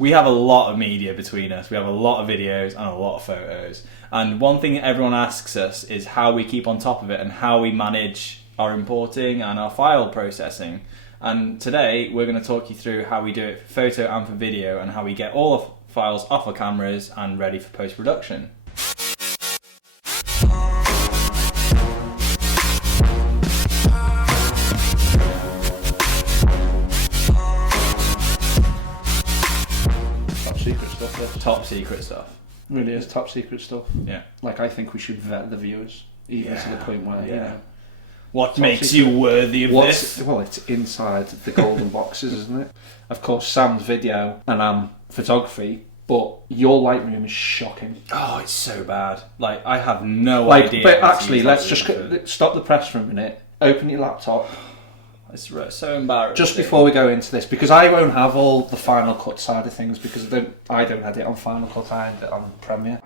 We have a lot of media between us. We have a lot of videos and a lot of photos. And one thing that everyone asks us is how we keep on top of it and how we manage our importing and our file processing. And today we're going to talk you through how we do it for photo and for video and how we get all of files off our cameras and ready for post-production. Top secret stuff. Really is top secret stuff. Yeah. Like, I think we should vet the viewers, even to the point where, you know... What makes you worthy of this? Well, it's inside the golden boxes, isn't it? Of course, Sam's video and I'm photography, but your Lightroom is shocking. Oh, it's so bad. Like, I have no idea. But actually, let's just stop the press for a minute. Open your laptop. It's so embarrassing. Just before we go into this, because I won't have all the Final Cut side of things, because I don't edit on Final Cut, I edit on Premiere.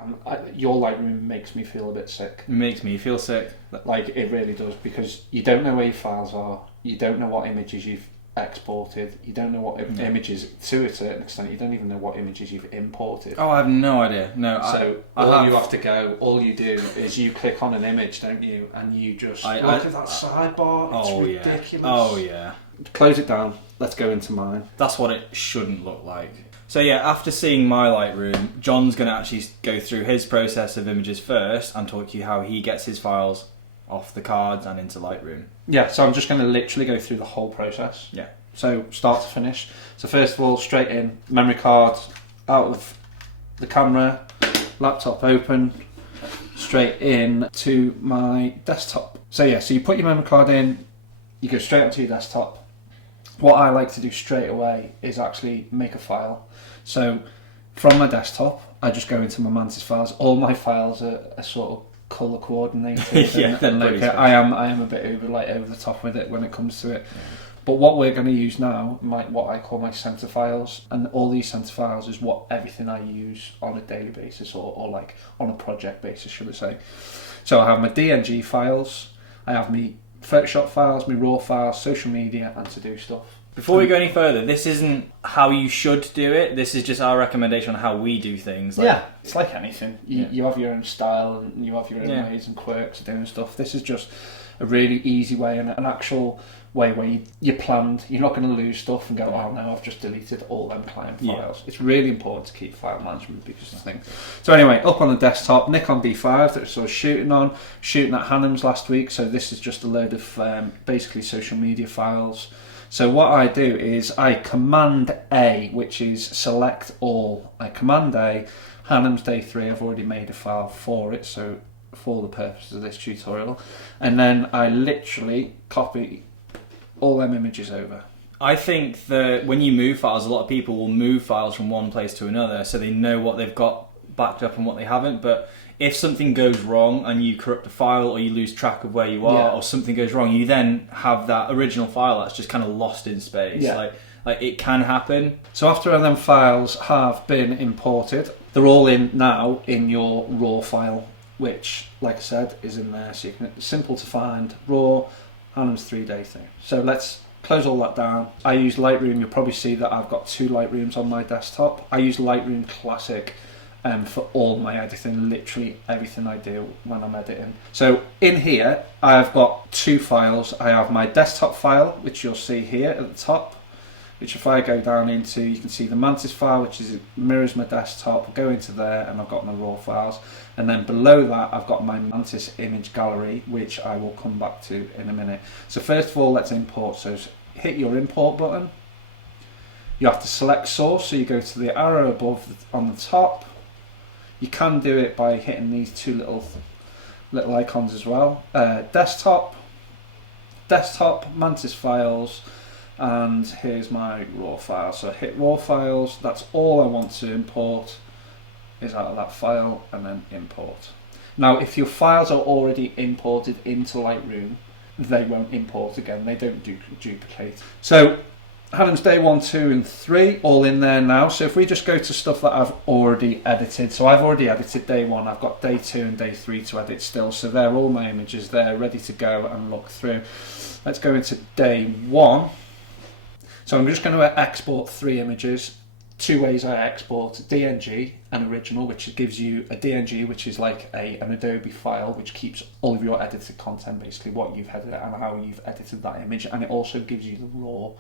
Your Lightroom makes me feel a bit sick. It makes me feel sick. Like, it really does, because you don't know where your files are, you don't know what images you've exported, you don't know what images, to a certain extent, you don't even know what images you've imported. Oh, I have no idea. No. So all you do is you click on an image, don't you, and you just look at that sidebar. It's ridiculous. Oh yeah. Close it down. Let's go into mine. That's what it shouldn't look like. So yeah, after seeing my Lightroom, John's going to actually go through his process of images first and talk to you how he gets his files off the cards and into Lightroom. Yeah, so I'm just going to literally go through the whole process. Yeah. So start to finish. So first of all, straight in, memory card out of the camera, laptop open, straight in to my desktop. So yeah, so you put your memory card in, you go straight onto your desktop. What I like to do straight away is actually make a file. So from my desktop, I just go into my Mantis files. All my files are sort of colour coordinated. I am a bit over the top with it when it comes to it. Yeah. But what we're going to use now, what I call my centre files, and all these centre files is what everything I use on a daily basis or like on a project basis, should I say. So I have my DNG files, I have my Photoshop files, my RAW files, social media, and to-do stuff. Before we go any further, this isn't how you should do it. This is just our recommendation on how we do things. Yeah, it's like anything. You have your own style and you have your own ways and quirks of doing stuff. This is just a really easy way and an actual way where you planned. You're not going to lose stuff and go, oh no, I've just deleted all them client files. Yeah. It's really important to keep file management because of the thing. So anyway, up on the desktop, Nikon B5 that I was shooting at Hannum's last week. So this is just a load of basically social media files. So what I do is I Command A, which is select all. I Command A, Hannum's Day 3, I've already made a file for it, so for the purposes of this tutorial. And then I literally copy all them images over. I think that when you move files, a lot of people will move files from one place to another so they know what they've got backed up and what they haven't. But if something goes wrong and you corrupt a file or you lose track of where you are or something goes wrong, you then have that original file that's just kind of lost in space. Yeah. Like it can happen. So after them files have been imported, they're all in now in your RAW file, which, like I said, is in there. So you can, simple to find, RAW, Hannum's 3-day thing. So let's close all that down. I use Lightroom. You'll probably see that I've got 2 Lightrooms on my desktop. I use Lightroom Classic for all my editing, literally everything I do when I'm editing. So in here, I've got 2 files. I have my desktop file, which you'll see here at the top, which if I go down into, you can see the Mantis file, which mirrors my desktop. I'll go into there and I've got my RAW files. And then below that, I've got my Mantis image gallery, which I will come back to in a minute. So first of all, let's import. So hit your import button. You have to select source, so you go to the arrow above on the top. You can do it by hitting these 2 little icons as well. Desktop, Mantis files, and here's my RAW file. So I hit RAW files, that's all I want to import is out of that file, and then import. Now if your files are already imported into Lightroom, they won't import again, they don't duplicate. So Hannum's Day 1, 2 and 3 all in there now. So if we just go to stuff that I've already edited, so I've already edited Day 1, I've got Day 2 and Day 3 to edit still, so they're all my images there ready to go and look through. Let's go into Day 1. So I'm just going to export 3 images. two ways I export: DNG and original, which gives you a DNG, which is like an Adobe file which keeps all of your edited content, basically what you've edited and how you've edited that image, and it also gives you the raw.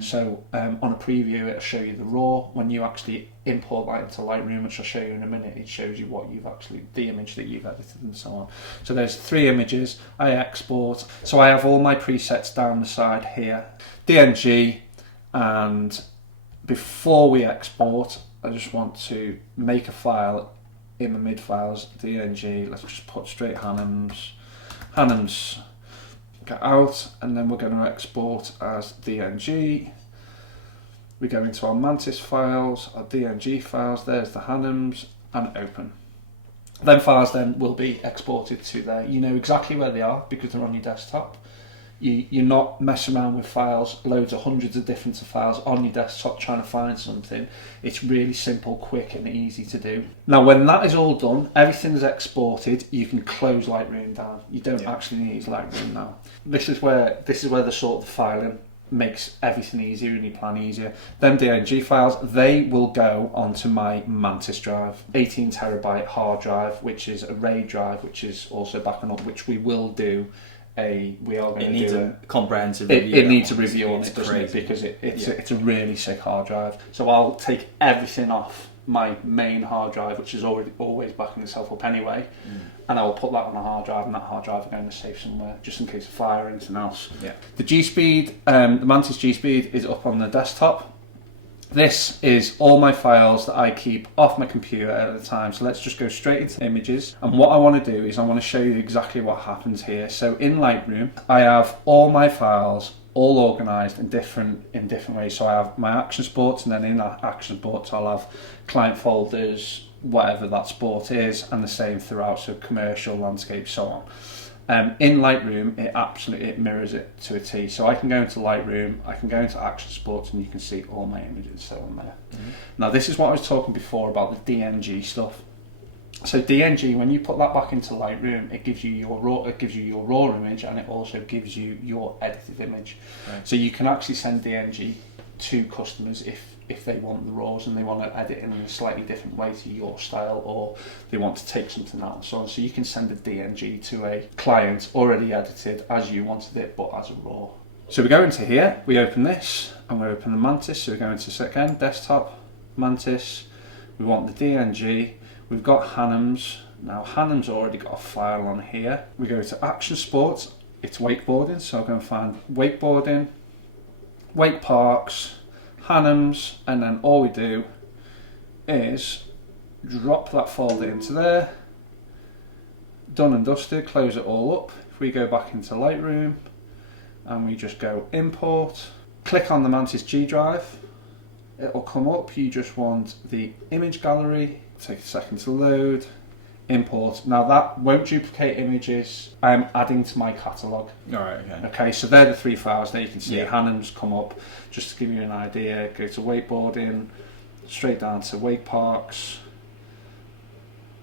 So on a preview it'll show you the raw. When you actually import that into Lightroom, which I'll show you in a minute, it shows you what you've actually, the image that you've edited and so on. So there's 3 images I export. So I have all my presets down the side here, DNG, and before we export I just want to make a file in the mid files, DNG, let's just put straight Hannums, get out, and then we're going to export as DNG. We go into our Mantis files, our DNG files, there's the Hannums, and open. Them files then will be exported to there. You know exactly where they are because they're on your desktop. You're not messing around with files, loads of hundreds of different files on your desktop trying to find something. It's really simple, quick and easy to do. Now when that is all done, everything's exported, you can close Lightroom down. You don't actually need Lightroom now. This is where the sort of filing makes everything easier and your plan easier. Them DNG files, they will go onto my Mantis drive, 18 terabyte hard drive, which is a RAID drive, which is also backing up, which we will do. We are going to do a comprehensive review. It needs a review on it, doesn't it? Because it's a really sick hard drive. So I'll take everything off my main hard drive, which is always backing itself up anyway, and I will put that on a hard drive, and that hard drive is going to save somewhere just in case of fire or anything else. Yeah. The G Speed, the Mantis G Speed, is up on the desktop. This is all my files that I keep off my computer at the time. So let's just go straight into images. And what I want to do is I want to show you exactly what happens here. So in Lightroom, I have all my files all organised in different ways. So I have my action sports, and then in action sports I'll have client folders, whatever that sport is, and the same throughout. So commercial, landscape, so on. In Lightroom, it mirrors it to a T. So I can go into Lightroom, I can go into Action Sports, and you can see all my images so on there. Now this is what I was talking before about the DNG stuff. So DNG, when you put that back into Lightroom, it gives you your raw image, and it also gives you your edited image. Right. So you can actually send DNG to customers if they want the raws and they want to edit in a slightly different way to your style, or they want to take something out and so on. So you can send a DNG to a client already edited as you wanted it, but as a raw. So we go into here, we open this, and we open the Mantis. So we go into again, desktop, Mantis, we want the DNG, we've got Hannums. Now Hannums already got a file on here. We go to Action Sports, it's wakeboarding, so I'm going to find wakeboarding, wake parks, Hannums, and then all we do is drop that folder into there, done and dusted, close it all up. If we go back into Lightroom and we just go import, click on the Mantis G drive, it'll come up. You just want the image gallery, take a second to load, import. Now that won't duplicate images, I'm adding to my catalogue. Alright, okay. So they're the 3 files there. You can see Hannums come up. Just to give you an idea, go to wakeboarding, straight down to wake parks,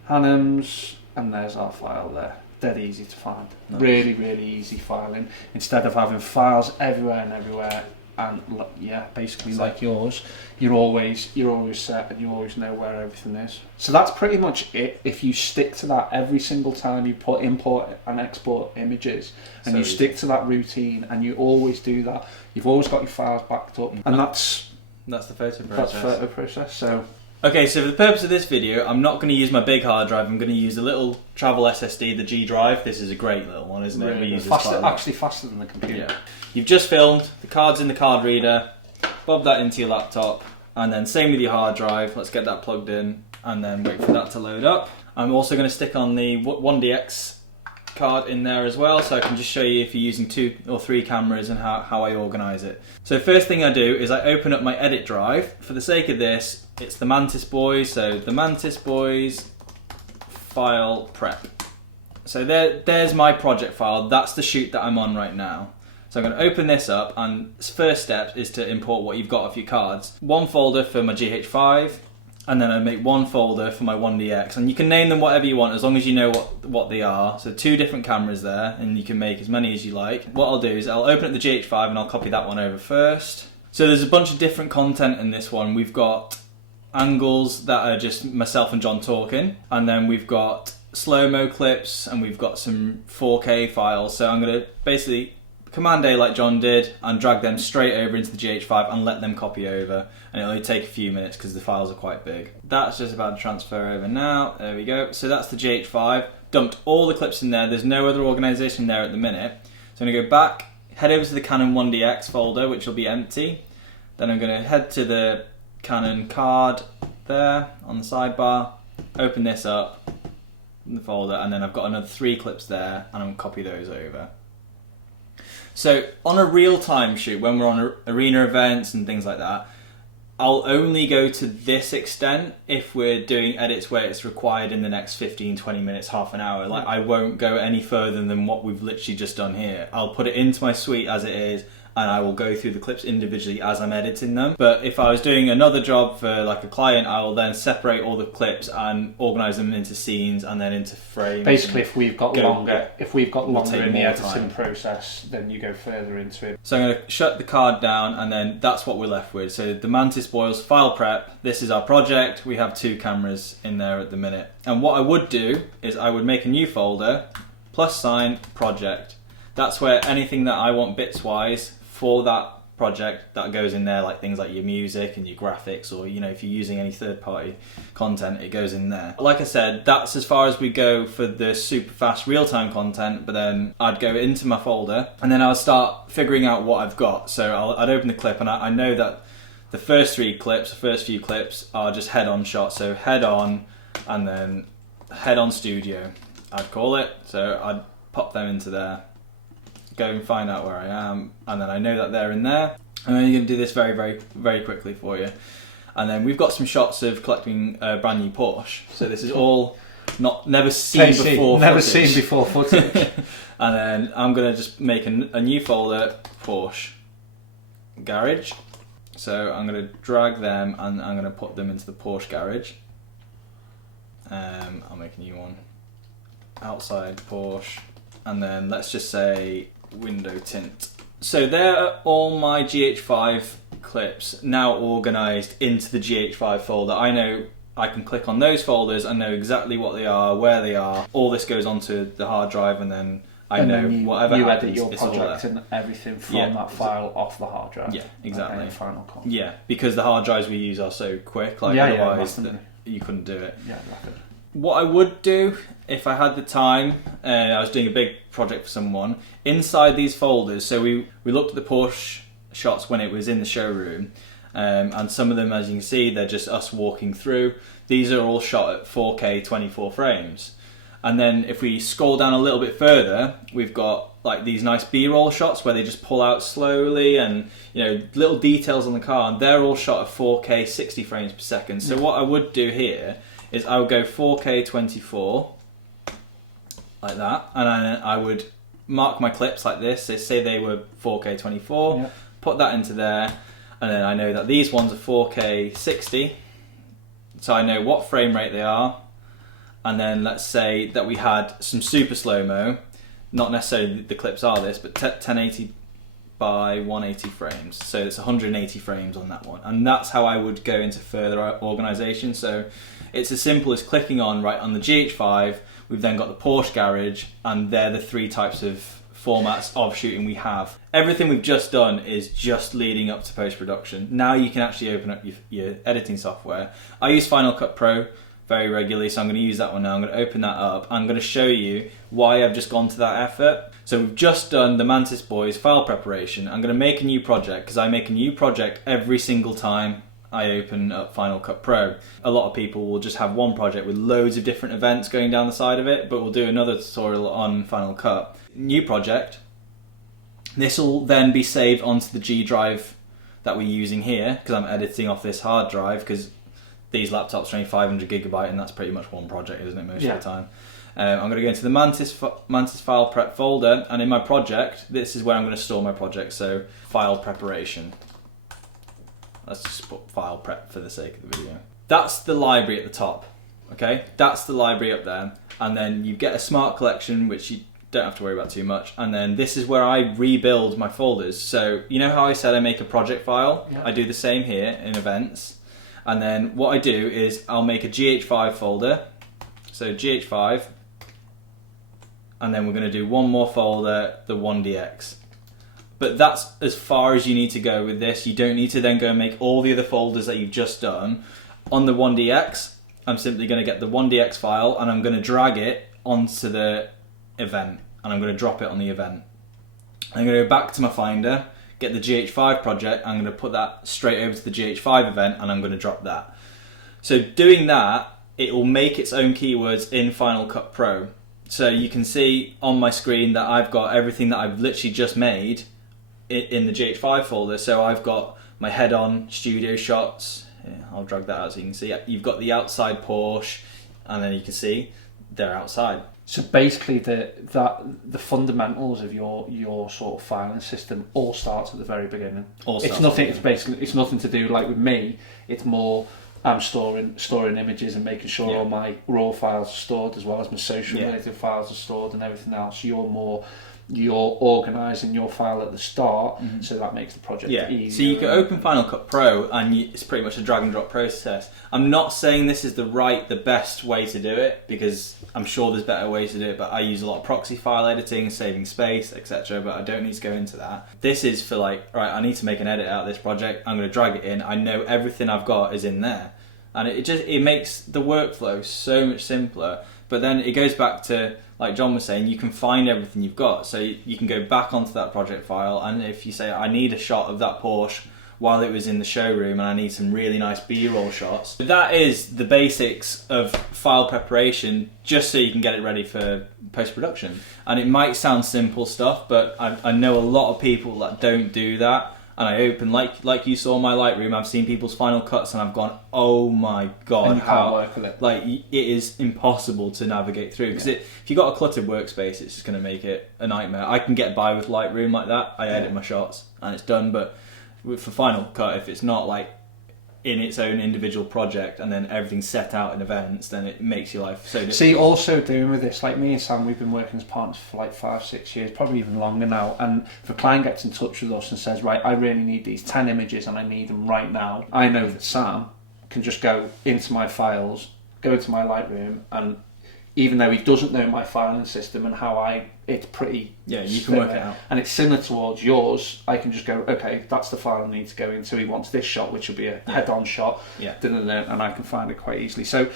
Hannums, and there's our file there. Dead easy to find. Nice. Really, really easy filing. Instead of having files everywhere and everywhere, and basically like yours, you're always set and you always know where everything is. So that's pretty much it. If you stick to that every single time you put import and export images, and you stick to that routine, and you always do that, you've always got your files backed up, and that's the photo process. That's photo process. So. Okay, so for the purpose of this video, I'm not going to use my big hard drive. I'm going to use a little travel SSD, the G drive. This is a great little one, isn't it? Really faster than the computer. Yeah. You've just filmed, the card's in the card reader, bob that into your laptop, and then same with your hard drive. Let's get that plugged in, and then wait for that to load up. I'm also going to stick on the 1DX card in there as well, so I can just show you if you're using 2 or 3 cameras and how I organise it. So first thing I do is I open up my edit drive. For the sake of this, it's the Mantis Boys, so the Mantis Boys file prep. So there's my project file, that's the shoot that I'm on right now. So I'm going to open this up, and first step is to import what you've got off your cards. One folder for my GH5, and then I make one folder for my 1DX, and you can name them whatever you want as long as you know what they are. So 2 different cameras there, and you can make as many as you like. What I'll do is I'll open up the GH5 and I'll copy that one over first. So there's a bunch of different content in this one. We've got angles that are just myself and John talking, and then we've got slow-mo clips, and we've got some 4K files. So I'm going to basically Command A like John did and drag them straight over into the GH5 and let them copy over, and it'll only take a few minutes because the files are quite big. That's just about to transfer over now. There we go. So that's the GH5. Dumped all the clips in there. There's no other organisation there at the minute. So I'm going to go back, head over to the Canon 1DX folder, which will be empty. Then I'm going to head to the Canon card there on the sidebar, open this up in the folder, and then I've got another 3 clips there, and I'm going to copy those over. So on a real-time shoot, when we're on arena events and things like that, I'll only go to this extent if we're doing edits where it's required in the next 15, 20 minutes, half an hour. Like, I won't go any further than what we've literally just done here. I'll put it into my suite as it is, and I will go through the clips individually as I'm editing them. But if I was doing another job for like a client, I will then separate all the clips and organise them into scenes and then into frames. Basically, if we've got longer in the editing time. process, then you go further into it. So I'm going to shut the card down, and then that's what we're left with. So the Mantis Boils file prep, this is our project. We have 2 cameras in there at the minute. And what I would do is I would make a new folder, +sign project. That's where anything that I want bits-wise for that project, that goes in there, like things like your music and your graphics, or if you're using any third-party content, it goes in there. Like I said, that's as far as we go for the super fast real-time content, but then I'd go into my folder and then I'll start figuring out what I've got. So I'd open the clip, and I know that the first few clips are just head-on shots, so head-on and then head-on studio, I'd call it. So I'd pop them into there, go and find out where I am, and then I know that they're in there, and then you're going to do this very, very, very quickly for you. And then we've got some shots of collecting a brand new Porsche, so this is all never seen before footage. And then I'm going to just make a new folder, Porsche Garage. So I'm going to drag them and I'm going to put them into the Porsche Garage. I'll make a new one, outside Porsche, and then let's just say window tint. So there are all my GH5 clips now organised into the GH5 folder. I know I can click on those folders, I know exactly what they are, where they are. All this goes onto the hard drive, and then whatever you happens, edit your it's all project there. and everything from that file off the hard drive. Yeah, exactly. Okay, Final Cut. Yeah, because the hard drives we use are so quick. Otherwise, you couldn't do it. Yeah, rapid. What I would do if I had the time, I was doing a big project for someone, inside these folders, so we looked at the Porsche shots when it was in the showroom, and some of them, as you can see, they're just us walking through. These are all shot at 4K 24 frames. And then if we scroll down a little bit further, we've got like these nice B-roll shots where they just pull out slowly, and little details on the car, and they're all shot at 4K 60 frames per second. So what I would do here is I would go 4K 24, like that, and I would mark my clips like this. So say they were 4K 24, put that into there, and then I know that these ones are 4K 60, so I know what frame rate they are. And then let's say that we had some super slow-mo, not necessarily the clips are this, but 1080 by 180 frames. So it's 180 frames on that one. And that's how I would go into further organisation. So it's as simple as clicking on the GH5, we've then got the Porsche Garage, and they're the 3 types of formats of shooting we have. Everything we've just done is just leading up to post-production. Now you can actually open up your editing software. I use Final Cut Pro very regularly, so I'm going to use that one now. I'm going to open that up. I'm going to show you why I've just gone to that effort. So we've just done the Mantis Boys file preparation. I'm going to make a new project, because I make a new project every single time I open up Final Cut Pro. A lot of people will just have one project with loads of different events going down the side of it, but we'll do another tutorial on Final Cut. New project. This will then be saved onto the G drive that we're using here, because I'm editing off this hard drive, because these laptops are only 500 gigabyte, and that's pretty much one project, isn't it, most of the time. I'm going to go into the Mantis file prep folder, and in my project, this is where I'm going to store my project, so file preparation. Let's just put file prep for the sake of the video. That's the library at the top, okay? That's the library up there, and then you get a smart collection, which you don't have to worry about too much, and then this is where I rebuild my folders. So you know how I said I make a project file? I do the same here in events. And then what I do is I'll make a GH5 folder. So GH5. And then we're going to do one more folder, the 1DX. But that's as far as you need to go with this. You don't need to then go and make all the other folders that you've just done. On the 1DX, I'm simply going to get the 1DX file and I'm going to drag it onto the event. And I'm going to drop it on the event. I'm going to go back to my Finder, get the GH5 project, I'm going to put that straight over to the GH5 event and I'm going to drop that. So doing that, it will make its own keywords in Final Cut Pro. So you can see on my screen that I've got everything that I've literally just made in the GH5 folder. So I've got my head-on studio shots. Yeah, I'll drag that out so you can see. You've got the outside Porsche, and then you can see they're outside. So basically, the fundamentals of your sort of filing system all starts at the very beginning. It's nothing to do like with me. It's more I'm storing images and making sure all my raw files are stored as well as my social related files are stored and everything else. You're organising your file at the start, so that makes the project easier. So you can open Final Cut Pro and it's pretty much a drag and drop process. I'm not saying this is the best way to do it, because I'm sure there's better ways to do it, but I use a lot of proxy file editing, saving space, etc. But I don't need to go into that. This is for right, I need to make an edit out of this project, I'm going to drag it in, I know everything I've got is in there. And it makes the workflow so much simpler. But then it goes back to, like John was saying, you can find everything you've got. So you can go back onto that project file, and if you say, I need a shot of that Porsche while it was in the showroom and I need some really nice B-roll shots. That is the basics of file preparation, just so you can get it ready for post-production. And it might sound simple stuff, but I know a lot of people that don't do that. And I open, like you saw my Lightroom, I've seen people's Final Cuts and I've gone, oh my god, and you can't work with it. Like, it is impossible to navigate through, because if you've got a cluttered workspace, it's just going to make it a nightmare. I can get by with Lightroom like that, I edit my shots and it's done, but for Final Cut, if it's not like in its own individual project and then everything's set out in events, then it makes your life so difficult. See, also doing with this, like me and Sam, we've been working as partners for like 5-6 years, probably even longer now, and if a client gets in touch with us and says, right, I really need these 10 images and I need them right now, I know that Sam can just go into my files, go into my Lightroom, and even though he doesn't know my filing system and how it's pretty... Yeah, you can work it out. And it's similar towards yours, I can just go, okay, that's the file I need to go into. He wants this shot, which will be a head-on shot, and I can find it quite easily. So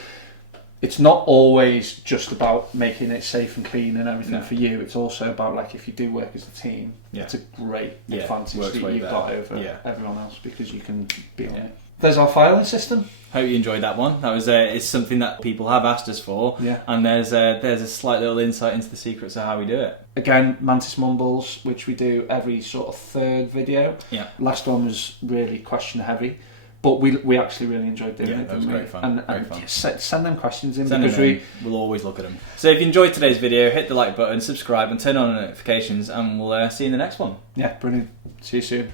it's not always just about making it safe and clean and everything for you. It's also about, like, if you do work as a team, it's a great advantage that you've got over everyone else, because you can be on it. There's our filing system. Hope you enjoyed that one. That was it's something that people have asked us for, and there's a slight little insight into the secrets of how we do it. Again, Mantis Mumbles, which we do every sort of third video. Yeah. Last one was really question heavy, but we actually really enjoyed doing it. Yeah, that was great fun. And send them questions in, we'll always look at them. So if you enjoyed today's video, hit the like button, subscribe, and turn on notifications, and we'll see you in the next one. Yeah, brilliant. See you soon.